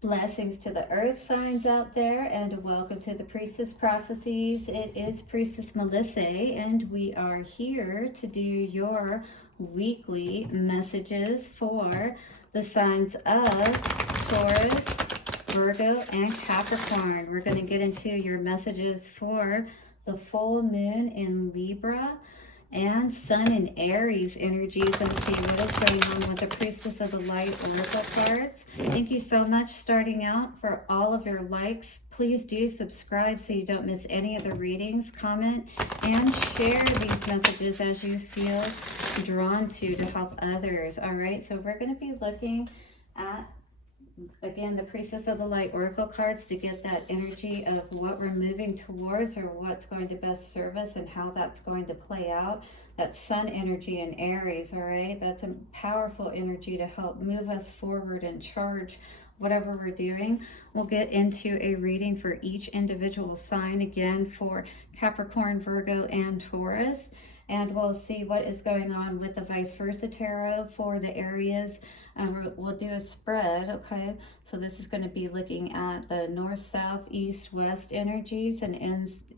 Blessings to the earth signs out there, and welcome to the Priestess Prophecies. It is Priestess Melissae, and we are here to do your weekly messages for the signs of Taurus, Virgo, and Capricorn. We're going to get into your messages for the full moon in Libra and Sun in Aries energies, and see what is going on with the Priestess of the Light Oracle cards. Thank you so much starting out for all of your likes. Please do subscribe so you don't miss any of the readings. Comment and share these messages as you feel drawn to help others. All right, so we're going to be looking at, again, the Priestess of the Light Oracle cards to get that energy of what we're moving towards or what's going to best serve us and how that's going to play out. That Sun energy in Aries, all right? That's a powerful energy to help move us forward and charge whatever we're doing. We'll get into a reading for each individual sign, again, for Capricorn, Virgo, and Taurus. And we'll see what is going on with the vice versa tarot for the areas. We'll do a spread, okay? So this is going to be looking at the north, south, east, west energies. And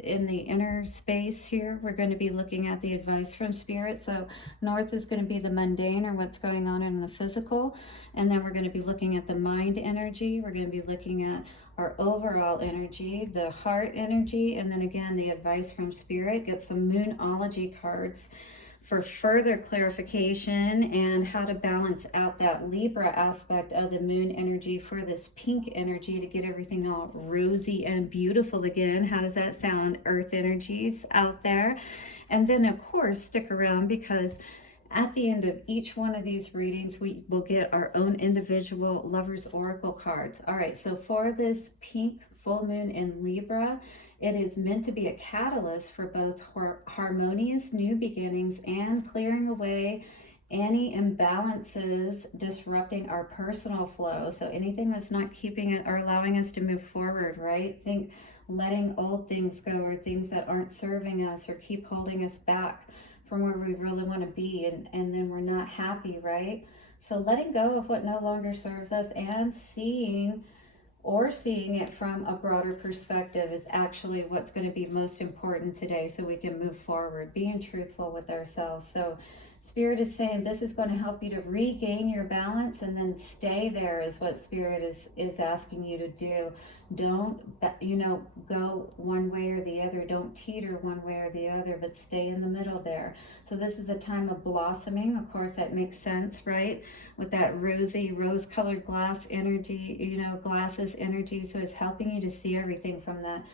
in the inner space here, we're going to be looking at the advice from Spirit. So north is going to be the mundane, or what's going on in the physical. And then we're going to be looking at the mind energy. We're going to be looking at our overall energy, the heart energy, and then again, the advice from Spirit. Get some Moonology cards for further clarification and how to balance out that Libra aspect of the moon energy for this pink energy to get everything all rosy and beautiful again. How does that sound? Earth energies out there. And then, of course, stick around, because at the end of each one of these readings, we will get our own individual Lover's Oracle cards. All right, so for this pink full moon in Libra, it is meant to be a catalyst for both harmonious new beginnings and clearing away any imbalances disrupting our personal flow. So anything that's not keeping it or allowing us to move forward, right? Think letting old things go, or things that aren't serving us or keep holding us back from where we really want to be, and then we're not happy, right? So letting go of what no longer serves us and seeing it from a broader perspective is actually what's going to be most important today, so we can move forward, being truthful with ourselves. So Spirit is saying this is going to help you to regain your balance, and then stay there is what Spirit is asking you to do. Don't, go one way or the other. Don't teeter one way or the other, but stay in the middle there. So this is a time of blossoming. Of course, that makes sense, right? With that rosy, rose-colored glass energy, glasses energy. So it's helping you to see everything from that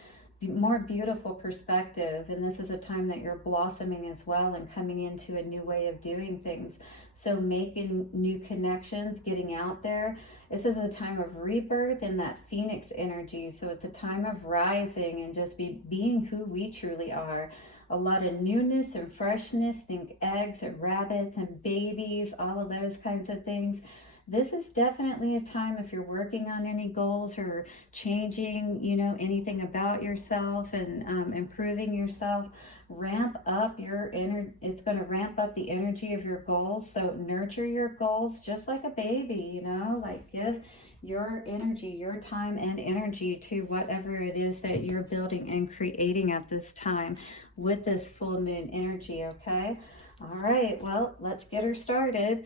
more beautiful perspective. And this is a time that you're blossoming as well and coming into a new way of doing things. So making new connections, getting out there. This is a time of rebirth and that phoenix energy. So it's a time of rising and just being who we truly are. A lot of newness and freshness. Think eggs and rabbits and babies, all of those kinds of things. This is definitely a time, if you're working on any goals or changing, anything about yourself and improving yourself, ramp up your it's going to ramp up the energy of your goals. So nurture your goals just like a baby, like give your energy, your time and energy to whatever it is that you're building and creating at this time with this full moon energy, okay? All right, well, let's get her started.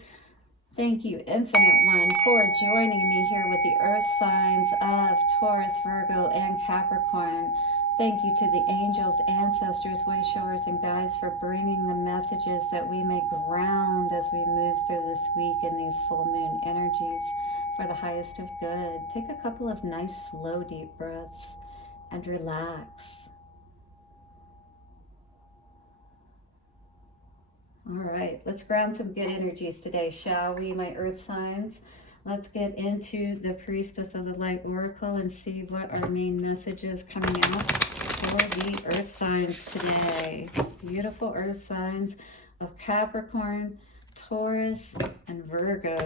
Thank you, Infinite One, for joining me here with the earth signs of Taurus, Virgo, and Capricorn. Thank you to the angels, ancestors, way showers, and guides for bringing the messages that we may ground as we move through this week in these full moon energies for the highest of good. Take a couple of nice, slow, deep breaths and relax. All right, let's ground some good energies today, shall we, my earth signs? Let's get into the Priestess of the Light Oracle and see what our main message is coming out for the earth signs today. Beautiful earth signs of Capricorn, Taurus, and Virgo.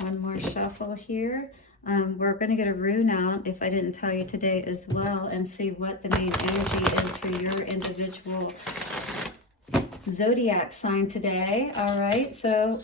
One more shuffle here. We're going to get a rune out, if I didn't tell you today as well, and see what the main energy is for your individual zodiac sign today. All right, so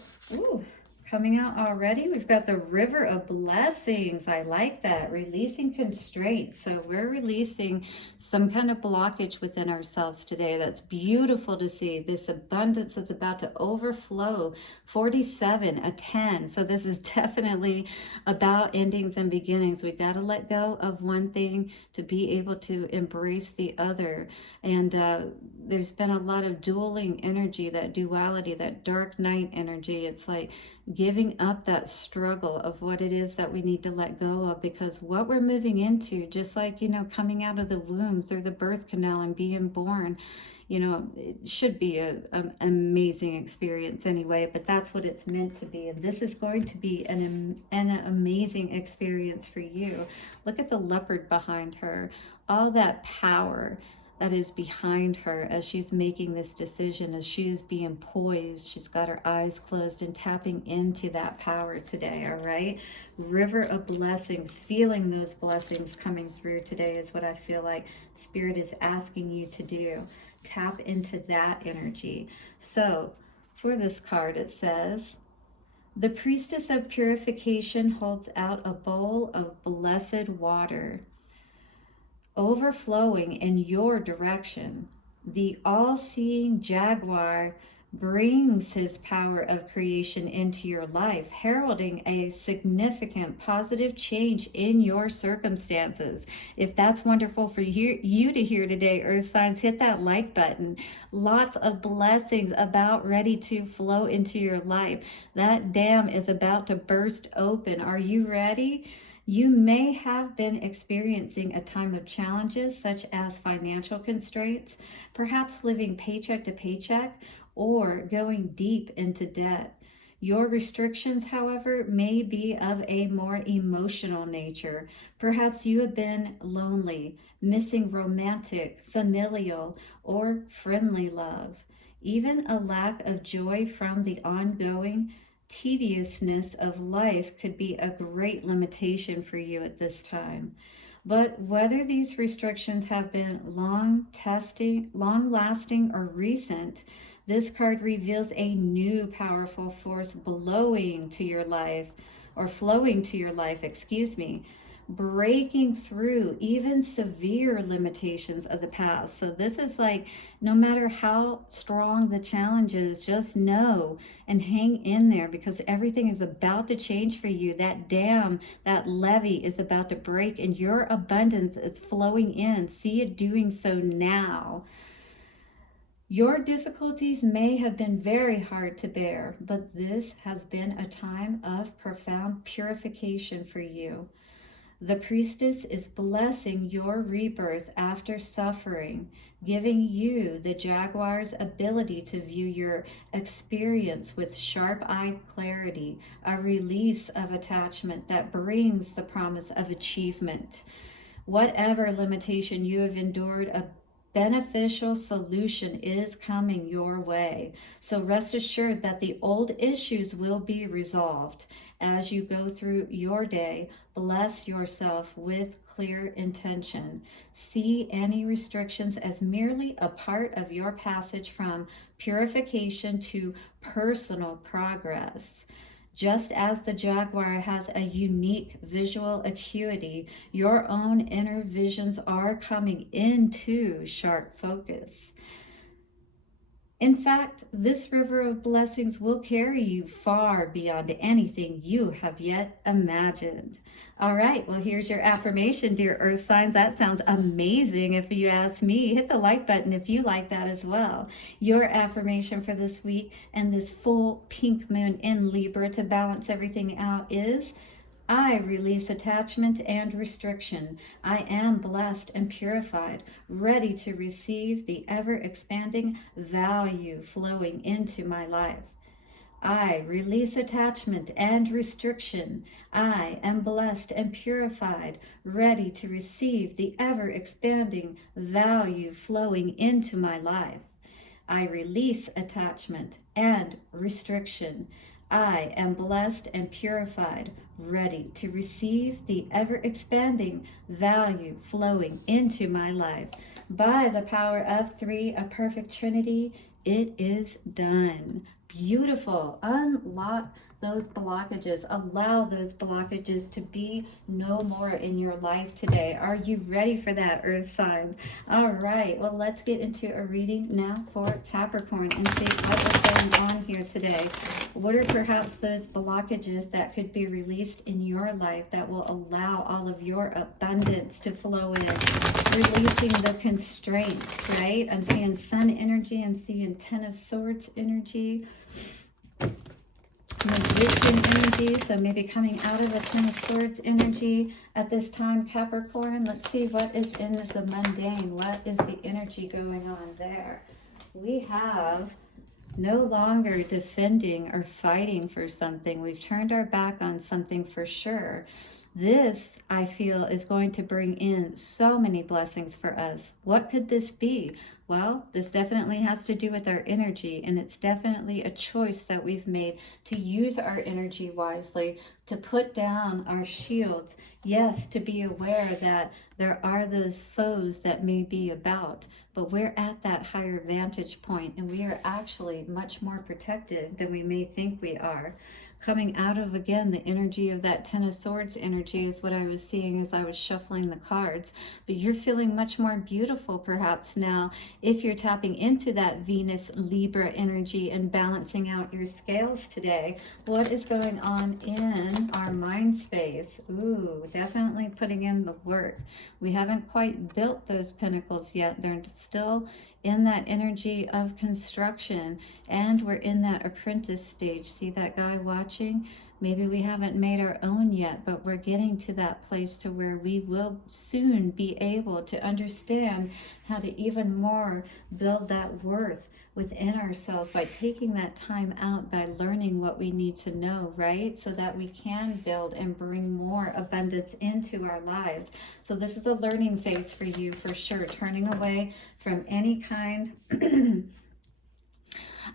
coming out already. We've got the River of Blessings. I like that. Releasing constraints. So we're releasing some kind of blockage within ourselves today. That's beautiful to see. This abundance is about to overflow. 47, a 10. So this is definitely about endings and beginnings. We got to let go of one thing to be able to embrace the other. And there's been a lot of dueling energy, that duality, that dark night energy. It's like giving up that struggle of what it is that we need to let go of, because what we're moving into, just like, you know, coming out of the womb through the birth canal and being born, you know, it should be an amazing experience anyway, but that's what it's meant to be. And this is going to be an amazing experience for you. Look at the leopard behind her, all that power that is behind her as she's making this decision, as she's being poised. She's got her eyes closed and tapping into that power today, all right? River of blessings, feeling those blessings coming through today is what I feel like Spirit is asking you to do. Tap into that energy. So for this card, it says, the Priestess of Purification holds out a bowl of blessed water, overflowing in your direction. The all-seeing jaguar brings his power of creation into your life, heralding a significant positive change in your circumstances. If that's wonderful for you to hear today, Earth signs, hit that like button. Lots of blessings about ready to flow into your life. That dam is about to burst open. Are you ready? You may have been experiencing a time of challenges such as financial constraints, perhaps living paycheck to paycheck, or going deep into debt. Your restrictions, however, may be of a more emotional nature. Perhaps you have been lonely, missing romantic, familial, or friendly love. Even a lack of joy from the ongoing tediousness of life could be a great limitation for you at this time. But whether these restrictions have been long-lasting, or recent, this card reveals a new powerful force blowing to your life, or flowing to your life, excuse me, breaking through even severe limitations of the past. So this is like, no matter how strong the challenge is, just know and hang in there, because everything is about to change for you. That dam, that levee is about to break, and your abundance is flowing in. See it doing so now. Your difficulties may have been very hard to bear, but this has been a time of profound purification for you. The priestess is blessing your rebirth after suffering, giving you the jaguar's ability to view your experience with sharp-eyed clarity, a release of attachment that brings the promise of achievement. Whatever limitation you have endured, a beneficial solution is coming your way. So rest assured that the old issues will be resolved. As you go through your day, bless yourself with clear intention. See any restrictions as merely a part of your passage from purification to personal progress. Just as the jaguar has a unique visual acuity, your own inner visions are coming into sharp focus. In fact, this river of blessings will carry you far beyond anything you have yet imagined. All right, well, here's your affirmation, dear Earth signs. That sounds amazing if you ask me. Hit the like button if you like that as well. Your affirmation for this week and this full pink moon in Libra to balance everything out is, I release attachment and restriction. I am blessed and purified, ready to receive the ever-expanding value flowing into my life. I release attachment and restriction. I am blessed and purified, ready to receive the ever-expanding value flowing into my life. I release attachment and restriction. I am blessed and purified, ready to receive the ever-expanding value flowing into my life. By the power of 3, a perfect trinity, it is done. Beautiful. Unlock those blockages. Allow those blockages to be no more in your life today. Are you ready for that, Earth signs? All right, well, let's get into a reading now for Capricorn and see what is going on here today. What are perhaps those blockages that could be released in your life that will allow all of your abundance to flow in? Releasing the constraints, right? I'm seeing Sun energy. I'm seeing Ten of Swords energy. Magician energy, so maybe coming out of the Ten of Swords energy at this time, Capricorn. Let's see what is in the mundane. What is the energy going on there? We have no longer defending or fighting for something. We've turned our back on something for sure. This, I feel, is going to bring in so many blessings for us. What could this be? Well, this definitely has to do with our energy, and it's definitely a choice that we've made to use our energy wisely, to put down our shields. Yes, to be aware that there are those foes that may be about, but we're at that higher vantage point, and we are actually much more protected than we may think we are. Coming out of, again, the energy of that Ten of Swords energy is what I was seeing as I was shuffling the cards. But you're feeling much more beautiful perhaps now if you're tapping into that Venus Libra energy and balancing out your scales today. What is going on in our mind space? Ooh, definitely putting in the work. We haven't quite built those pinnacles yet. They're still in that energy of construction, and we're in that apprentice stage. See that guy watching? Maybe we haven't made our own yet, but we're getting to that place to where we will soon be able to understand how to even more build that worth within ourselves by taking that time out, by learning what we need to know, right? So that we can build and bring more abundance into our lives. So this is a learning phase for you for sure, turning away from any kind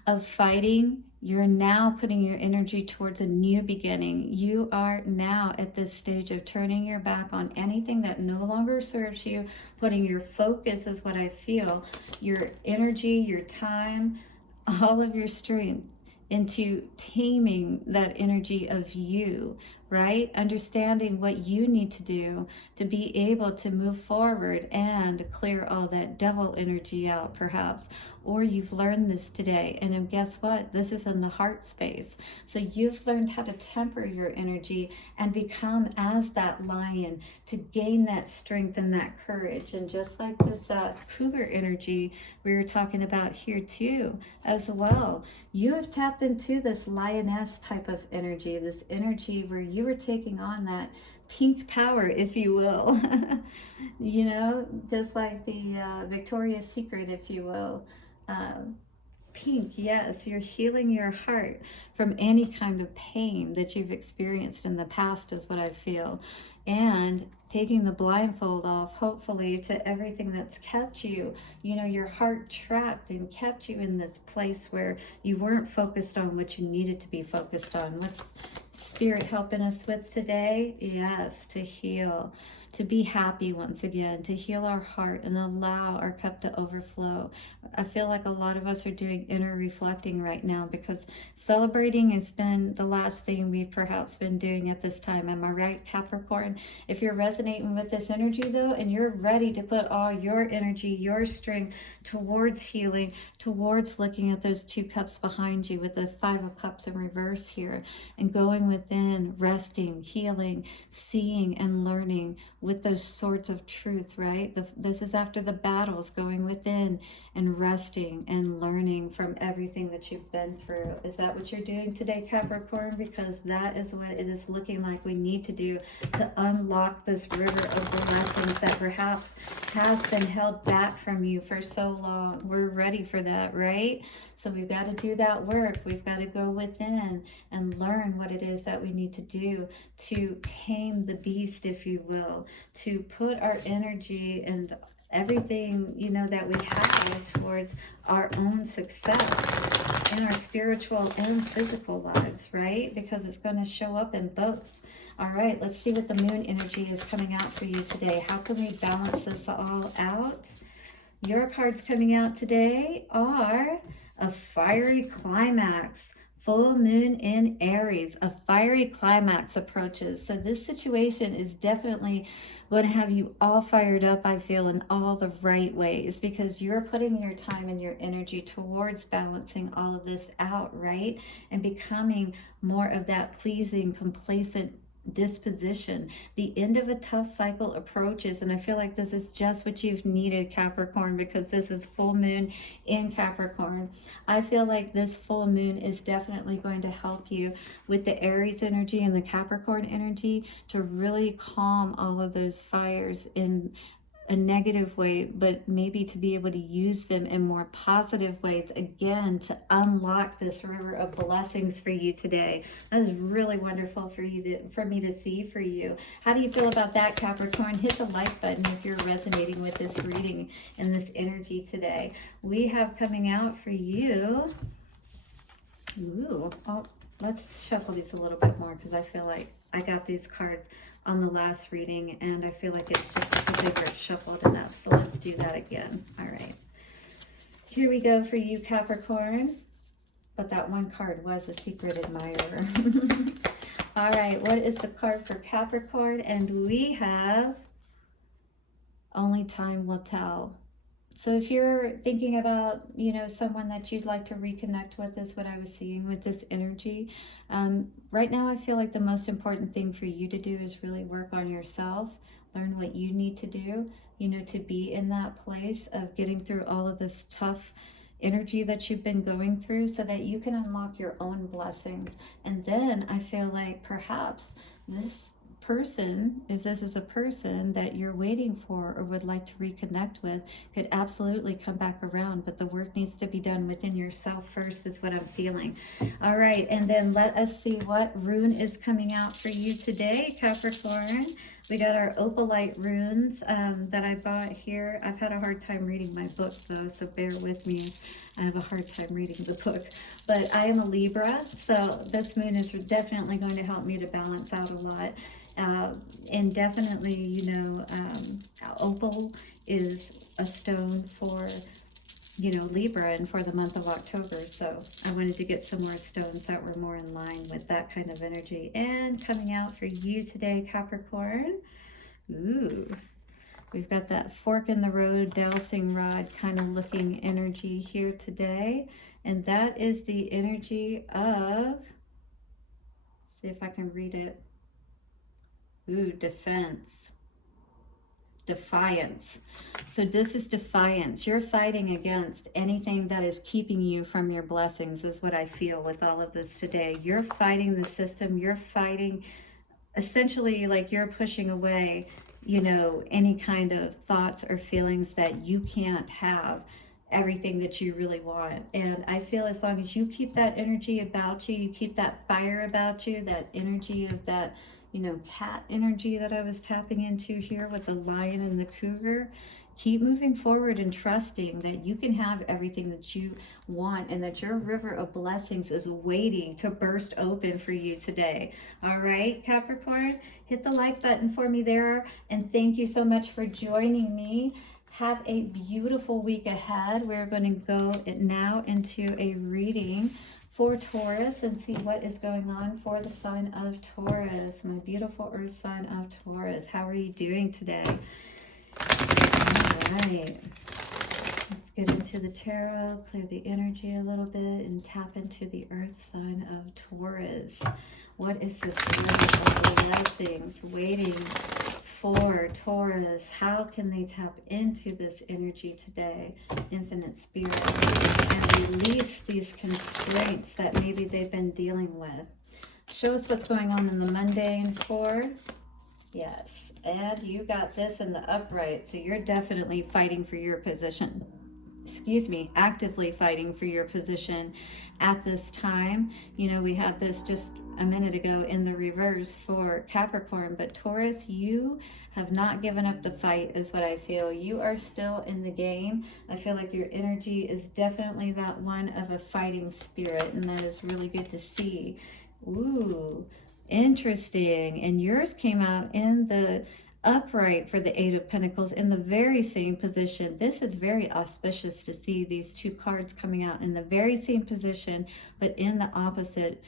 of fighting. You're now putting your energy towards a new beginning. You are now at this stage of turning your back on anything that no longer serves you, putting your focus, is what I feel, your energy, your time, all of your strength into taming that energy of you, right? Understanding what you need to do to be able to move forward and clear all that devil energy out, perhaps. Or you've learned this today, and then guess what? This is in the heart space. So you've learned how to temper your energy and become as that lion to gain that strength and that courage. And just like this cougar energy we were talking about here too, as well, you have tapped into this lioness type of energy, this energy where you were taking on that pink power, if you will. You know, just like the Victoria's Secret, if you will. Pink, yes, you're healing your heart from any kind of pain that you've experienced in the past, is what I feel. And taking the blindfold off, hopefully, to everything that's kept you, you know, your heart trapped and kept you in this place where you weren't focused on what you needed to be focused on. What's Spirit helping us with today? Yes, to heal, to be happy once again, to heal our heart and allow our cup to overflow. I feel like a lot of us are doing inner reflecting right now, because celebrating has been the last thing we've perhaps been doing at this time. Am I right, Capricorn? If you're resonating with this energy though, and you're ready to put all your energy, your strength towards healing, towards looking at those two cups behind you with the Five of Cups in reverse here, and going within, resting, healing, seeing and learning with those sorts of truth, right? This is after the battles, going within and resting and learning from everything that you've been through. Is that what you're doing today, Capricorn? Because that is what it is looking like we need to do to unlock this river of blessings that perhaps has been held back from you for so long. We're ready for that, right? So we've got to do that work. We've got to go within and learn what it is that we need to do to tame the beast, if you will, to put our energy and everything, you know, that we have towards our own success in our spiritual and physical lives, right? Because it's going to show up in both. All right, let's see what the moon energy is coming out for you today. How can we balance this all out? Your cards coming out today are a fiery climax. full moon in Aries, a fiery climax approaches. So this situation is definitely going to have you all fired up, I feel, in all the right ways, because you're putting your time and your energy towards balancing all of this out, right? And becoming more of that pleasing, complacent disposition. The end of a tough cycle approaches, and I feel like this is just what you've needed, Capricorn, because this is full moon in Capricorn. I feel like this full moon is definitely going to help you with the Aries energy and the Capricorn energy to really calm all of those fires in a negative way, but maybe to be able to use them in more positive ways, again, to unlock this river of blessings for you today. That is really wonderful for me to see for you. How do you feel about that, Capricorn? Hit the like button if you're resonating with this reading and this energy today. We have coming out for you. Ooh, oh, let's shuffle these a little bit more, because I feel like I got these cards on the last reading, and I feel like it's just because they weren't shuffled enough. So let's do that again. All right. Here we go for you, Capricorn. But that one card was a secret admirer. All right. What is the card for Capricorn? And we have Only Time Will Tell. So if you're thinking about, someone that you'd like to reconnect with, is what I was seeing with this energy. Right now, I feel like the most important thing for you to do is really work on yourself, learn what you need to do, to be in that place of getting through all of this tough energy that you've been going through, so that you can unlock your own blessings. And then I feel like perhaps this person, if this is a person that you're waiting for or would like to reconnect with, could absolutely come back around, but the work needs to be done within yourself first, is what I'm feeling. All right, and then let us see what rune is coming out for you today, Capricorn. We got our Opalite Runes that I bought here. I've had a hard time reading my book, though, so bear with me. I have a hard time reading the book. But I am a Libra, so this moon is definitely going to help me to balance out a lot. And definitely, opal is a stone for, Libra, and for the month of October. So I wanted to get some more stones that were more in line with that kind of energy. And coming out for you today, Capricorn, ooh, we've got that fork in the road, dowsing rod kind of looking energy here today. And that is the energy of, see if I can read it. Ooh, defense. Defiance. So this is defiance. You're fighting against anything that is keeping you from your blessings, is what I feel with all of this today. You're fighting the system. You're fighting, essentially, like you're pushing away, any kind of thoughts or feelings that you can't have everything that you really want. And I feel as long as you keep that energy about you, you keep that fire about you, that energy of that, cat energy that I was tapping into here with the lion and the cougar, keep moving forward and trusting that you can have everything that you want, and that your river of blessings is waiting to burst open for you today. All right, Capricorn, hit the like button for me there. And thank you so much for joining me. Have a beautiful week ahead. We're going to go now into a reading for Taurus and see what is going on for the sign of Taurus, my beautiful earth sign of Taurus. How are you doing today? All right. Let's get into the tarot, clear the energy a little bit, and tap into the earth sign of Taurus. What is this river of blessings waiting for Taurus? How can they tap into this energy today, Infinite Spirit, and release these constraints that maybe they've been dealing with? Show us what's going on in the mundane for, yes, and you got this in the upright, so you're definitely fighting for your position. Actively fighting for your position at this time. We had this just a minute ago in the reverse for Capricorn, but Taurus, you have not given up the fight, is what I feel. You are still in the game. I feel like your energy is definitely that one of a fighting spirit, and that is really good to see. Ooh, interesting. And yours came out in the upright for the Eight of Pentacles in the very same position. This is very auspicious to see these two cards coming out in the very same position, but in the opposite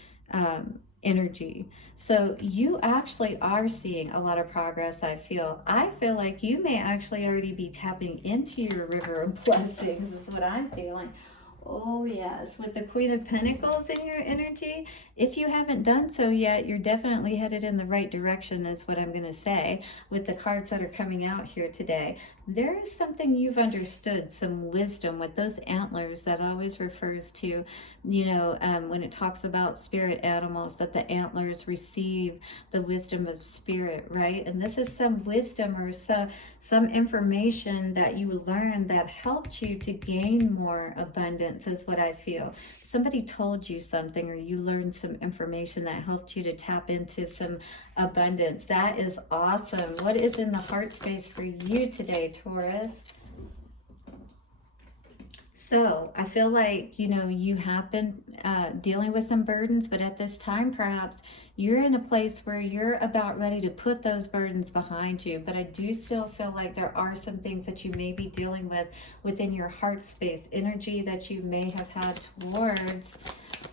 energy. So you actually are seeing a lot of progress. I feel like you may actually already be tapping into your river of blessings is what I'm feeling. Oh yes, with the Queen of Pentacles in your energy, if you haven't done so yet, you're definitely headed in the right direction is what I'm going to say with the cards that are coming out here today. There is something you've understood, some wisdom with those antlers that always refers to, when it talks about spirit animals, that the antlers receive the wisdom of spirit, right? And this is some wisdom or some information that you learned that helped you to gain more abundance is what I feel. Somebody told you something or you learned some information that helped you to tap into some abundance. That is awesome. What is in the heart space for you today, Taurus? So I feel like, you have been dealing with some burdens, but at this time, perhaps you're in a place where you're about ready to put those burdens behind you. But I do still feel like there are some things that you may be dealing with within your heart space, energy that you may have had towards.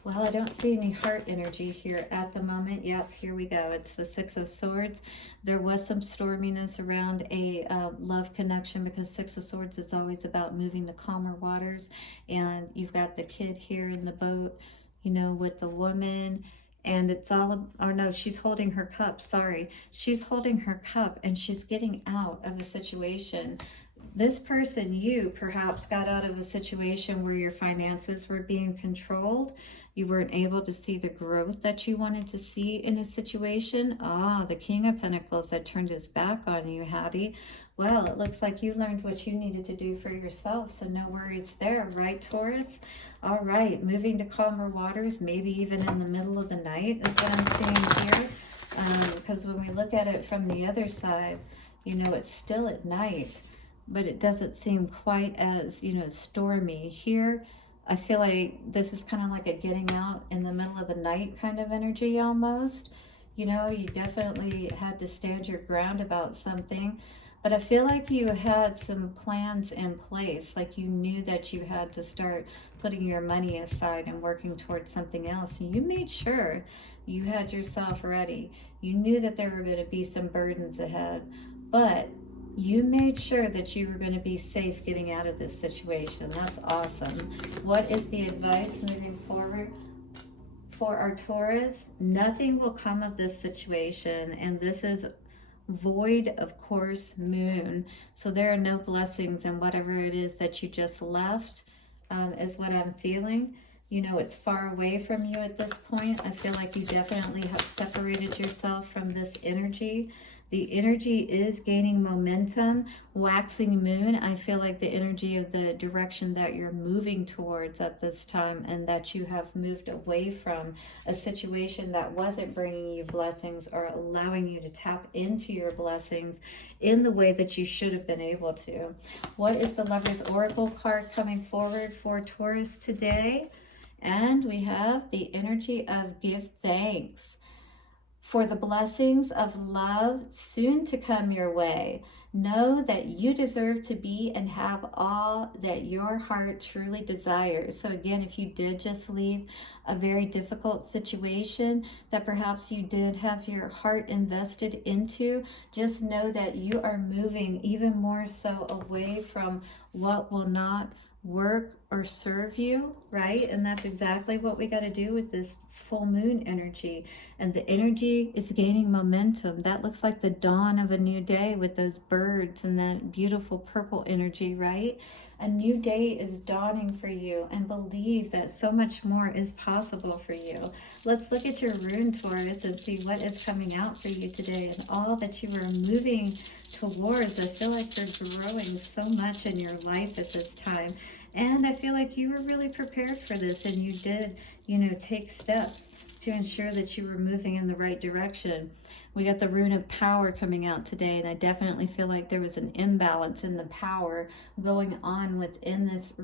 Well, I don't see any heart energy here at the moment. Yep, here we go. It's the Six of Swords. There was some storminess around a love connection because Six of Swords is always about moving to calmer waters. And you've got the kid here in the boat, with the woman. And it's all, oh no, she's holding her cup. Sorry. She's holding her cup and she's getting out of a situation. This person, you perhaps got out of a situation where your finances were being controlled. You weren't able to see the growth that you wanted to see in a situation. The King of Pentacles that turned his back on you, Hattie. Well, it looks like you learned what you needed to do for yourself, so no worries there, right, Taurus? All right, moving to calmer waters, maybe even in the middle of the night is what I'm seeing here. Because when we look at it from the other side, it's still at night, but it doesn't seem quite as, stormy. Here, I feel like this is kind of like a getting out in the middle of the night kind of energy almost. You definitely had to stand your ground about something. But I feel like you had some plans in place, like you knew that you had to start putting your money aside and working towards something else. And you made sure you had yourself ready. You knew that there were going to be some burdens ahead, but you made sure that you were going to be safe getting out of this situation. That's awesome. What is the advice moving forward for our Taurus? Nothing will come of this situation, and this is void of course moon, so there are no blessings in whatever it is that you just left, is what I'm feeling. It's far away from you at this point. I feel like you definitely have separated yourself from this energy. The energy is gaining momentum. Waxing moon, I feel like the energy of the direction that you're moving towards at this time, and that you have moved away from a situation that wasn't bringing you blessings or allowing you to tap into your blessings in the way that you should have been able to. What is the Lover's Oracle card coming forward for Taurus today? And we have the energy of give thanks for the blessings of love soon to come your way. Know that you deserve to be and have all that your heart truly desires. So again, if you did just leave a very difficult situation that perhaps you did have your heart invested into, just know that you are moving even more so away from what will not work or serve you, right? And that's exactly what we got to do with this full moon energy. And the energy is gaining momentum. That looks like the dawn of a new day with those birds and that beautiful purple energy, right? A new day is dawning for you, and believe that so much more is possible for you. Let's look at your rune, Taurus, and see what is coming out for you today and all that you are moving towards. I feel like you're growing so much in your life at this time. And I feel like you were really prepared for this, and you did, take steps to ensure that you were moving in the right direction. We got the rune of power coming out today, and I definitely feel like there was an imbalance in the power going on within this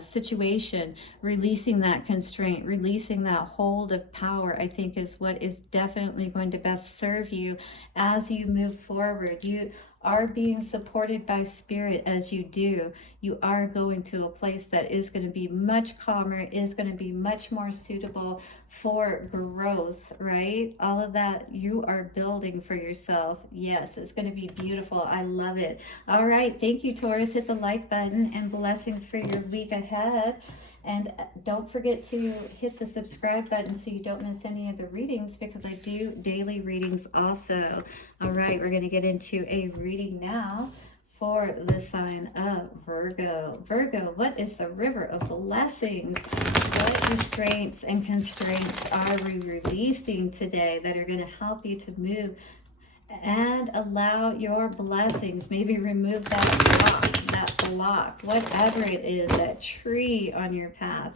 situation, releasing that constraint, releasing that hold of power, I think is what is definitely going to best serve you as you move forward. You are being supported by spirit as you do. You are going to a place that is going to be much calmer, is going to be much more suitable for growth, right? All of that you are building for yourself. Yes, it's going to be beautiful. I love it. All right. Thank you, Taurus. Hit the like button, and blessings for your week ahead. And don't forget to hit the subscribe button so you don't miss any of the readings, because I do daily readings also. All right, we're going to get into a reading now for the sign of Virgo. Virgo, what is the river of blessings? What restraints and constraints are we releasing today that are going to help you to move and allow your blessings? Maybe remove that block, whatever it is, that tree on your path,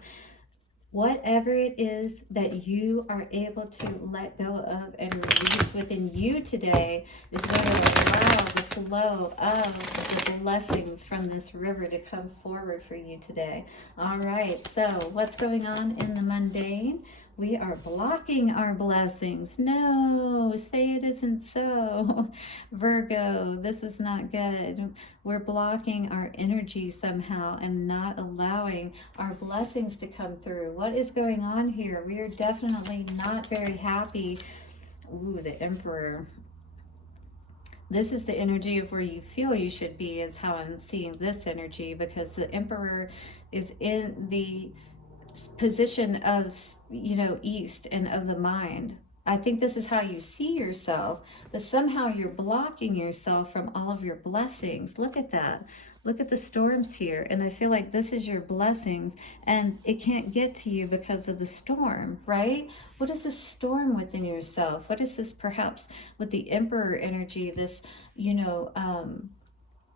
whatever it is that you are able to let go of and release within you today is going to allow the flow of the blessings from this river to come forward for you today. All right, so what's going on in the mundane? We are blocking our blessings. No, say it isn't so. Virgo, this is not good. We're blocking our energy somehow and not allowing our blessings to come through. What is going on here? We are definitely not very happy. Ooh, the Emperor. This is the energy of where you feel you should be, is how I'm seeing this energy, because the Emperor is in the position of, east and of the mind. I think this is how you see yourself, but somehow you're blocking yourself from all of your blessings. Look at that. Look at the storms here. And I feel like this is your blessings, and it can't get to you because of the storm, right? What is this storm within yourself? What is this, perhaps with the Emperor energy, this,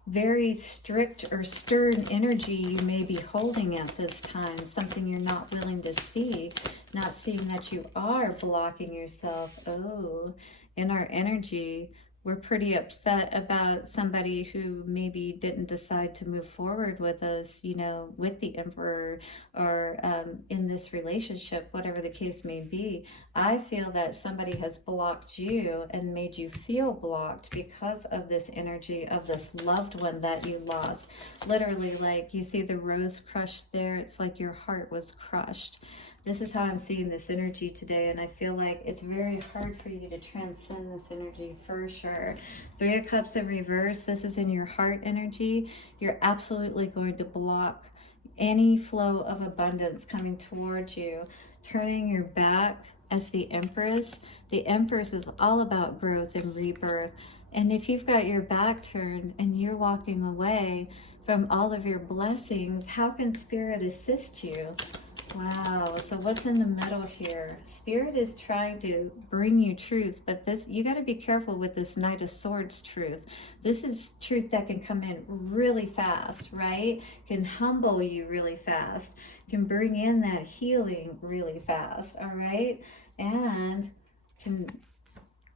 very strict or stern energy you may be holding at this time, something you're not willing to see, not seeing that you are blocking yourself. Oh, in our energy, we're pretty upset about somebody who maybe didn't decide to move forward with us, with the Emperor, or in this relationship, whatever the case may be. I feel that somebody has blocked you and made you feel blocked because of this energy of this loved one that you lost. Literally, like you see the rose crushed there, it's like your heart was crushed. This is how I'm seeing this energy today, and I feel like it's very hard for you to transcend this energy for sure. Three of Cups in reverse, this is in your heart energy. You're absolutely going to block any flow of abundance coming towards you. Turning your back as the Empress. The Empress is all about growth and rebirth. And if you've got your back turned and you're walking away from all of your blessings, how can Spirit assist you? Wow, so what's in the middle here? Spirit is trying to bring you truth, but this, you got to be careful with this Knight of Swords truth. This is truth that can come in really fast, right? Can humble you really fast, can bring in that healing really fast, all right? And can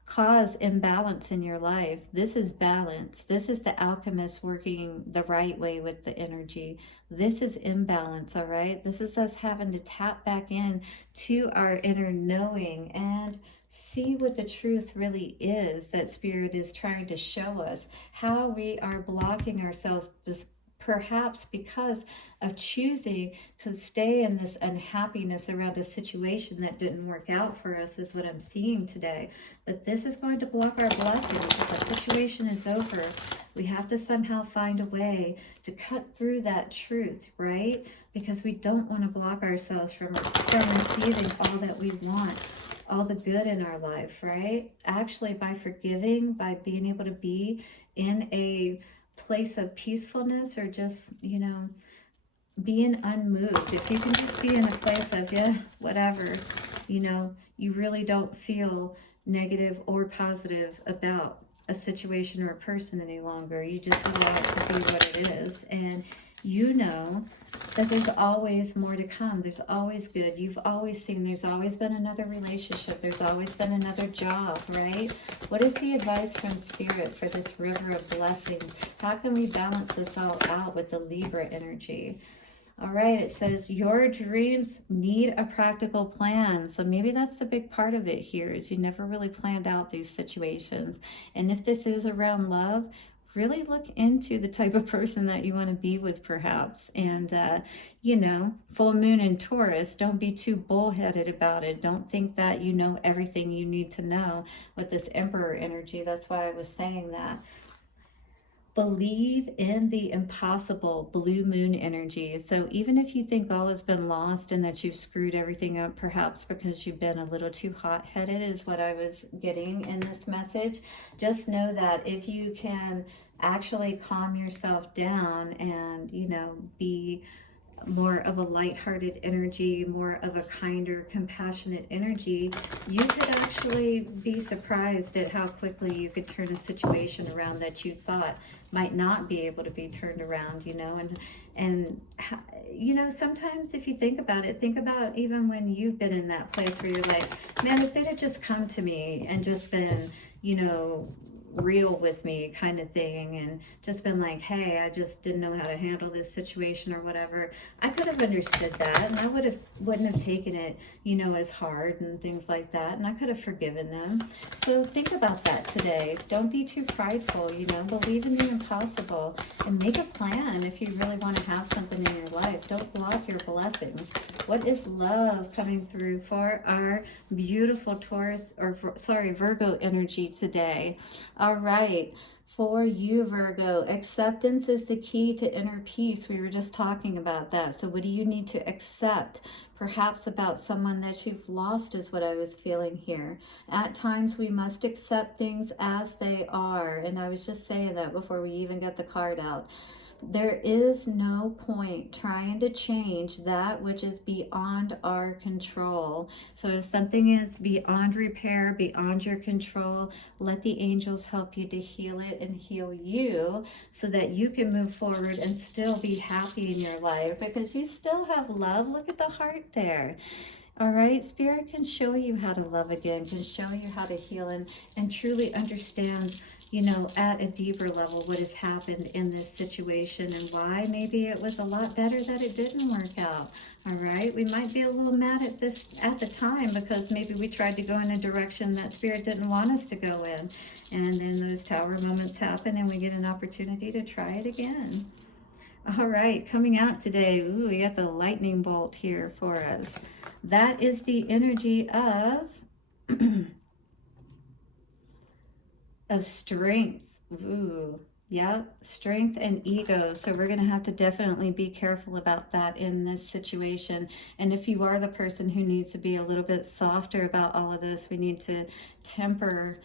cause imbalance in your life. This is balance. This is the alchemist working the right way with the energy. This is imbalance, all right? This is us having to tap back in to our inner knowing and see what the truth really is that Spirit is trying to show us. How we are blocking ourselves, perhaps because of choosing to stay in this unhappiness around a situation that didn't work out for us, is what I'm seeing today. But this is going to block our blessings. If the situation is over, we have to somehow find a way to cut through that truth, right? Because we don't want to block ourselves from receiving all that we want, all the good in our life, right? Actually, by forgiving, by being able to be in a place of peacefulness, or just, being unmoved. If you can just be in a place of, yeah, whatever, you really don't feel negative or positive about a situation or a person any longer. You just allow it to be what it is. And that there's always more to come. There's always good. You've always seen there's always been another relationship. There's always been another job, right? What is the advice from Spirit for this river of blessings? How can we balance this all out with the Libra energy? All right, it says your dreams need a practical plan. So maybe that's the big part of it here, is you never really planned out these situations. And if this is around love, really look into the type of person that you want to be with, perhaps. And, you know, full moon in Taurus, don't be too bullheaded about it. Don't think that you know everything you need to know with this Emperor energy. That's why I was saying that. Believe in the impossible, blue moon energy. So even if you think all has been lost and that you've screwed everything up, perhaps because you've been a little too hot-headed, is what I was getting in this message, just know that if you can actually calm yourself down and, you know, be more of a lighthearted energy, more of a kinder, compassionate energy, you could actually be surprised at how quickly you could turn a situation around that you thought might not be able to be turned around, you know. And you know, sometimes if you think about it, think about even when you've been in that place where you're like, man, if they'd have just come to me and just been, you know, real with me kind of thing, and just been like, hey, I just didn't know how to handle this situation or whatever, I could have understood that, and I wouldn't have taken it, you know, as hard and things like that, and I could have forgiven them. So think about that today. Don't be too prideful, you know. Believe in the impossible and make a plan if you really want to have something in your life. Don't block your blessings. What is love coming through for our beautiful Taurus, or sorry, Virgo energy today? All right. For you, Virgo, acceptance is the key to inner peace. We were just talking about that. So what do you need to accept? Perhaps about someone that you've lost is what I was feeling here. At times we must accept things as they are. And I was just saying that before we even got the card out. There is no point trying to change that which is beyond our control. So if something is beyond repair, beyond your control, let the angels help you to heal it and heal you so that you can move forward and still be happy in your life, because you still have love. Look at the heart there. All right, Spirit can show you how to love again, can show you how to heal and truly understand, you know, at a deeper level what has happened in this situation and why maybe it was a lot better that it didn't work out. All right, we might be a little mad at this at the time because maybe we tried to go in a direction that Spirit didn't want us to go in. And then those tower moments happen and we get an opportunity to try it again. All right, coming out today, ooh, we got the lightning bolt here for us. That is the energy of of strength. Ooh, yeah, strength and ego. So we're going to have to definitely be careful about that in this situation. And if you are the person who needs to be a little bit softer about all of this, we need to temper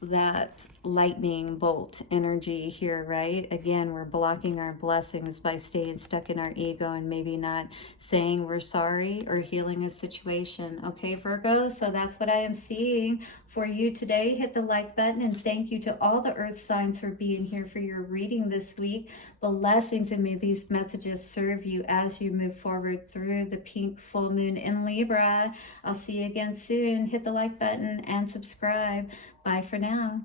that lightning bolt energy here, right? Again, we're blocking our blessings by staying stuck in our ego and maybe not saying we're sorry or healing a situation. Okay, Virgo, so that's what I am seeing for you today. Hit the like button, and thank you to all the earth signs for being here for your reading this week. Blessings, and may these messages serve you as you move forward through the pink full moon in Libra. I'll see you again soon. Hit the like button and subscribe. Bye for now.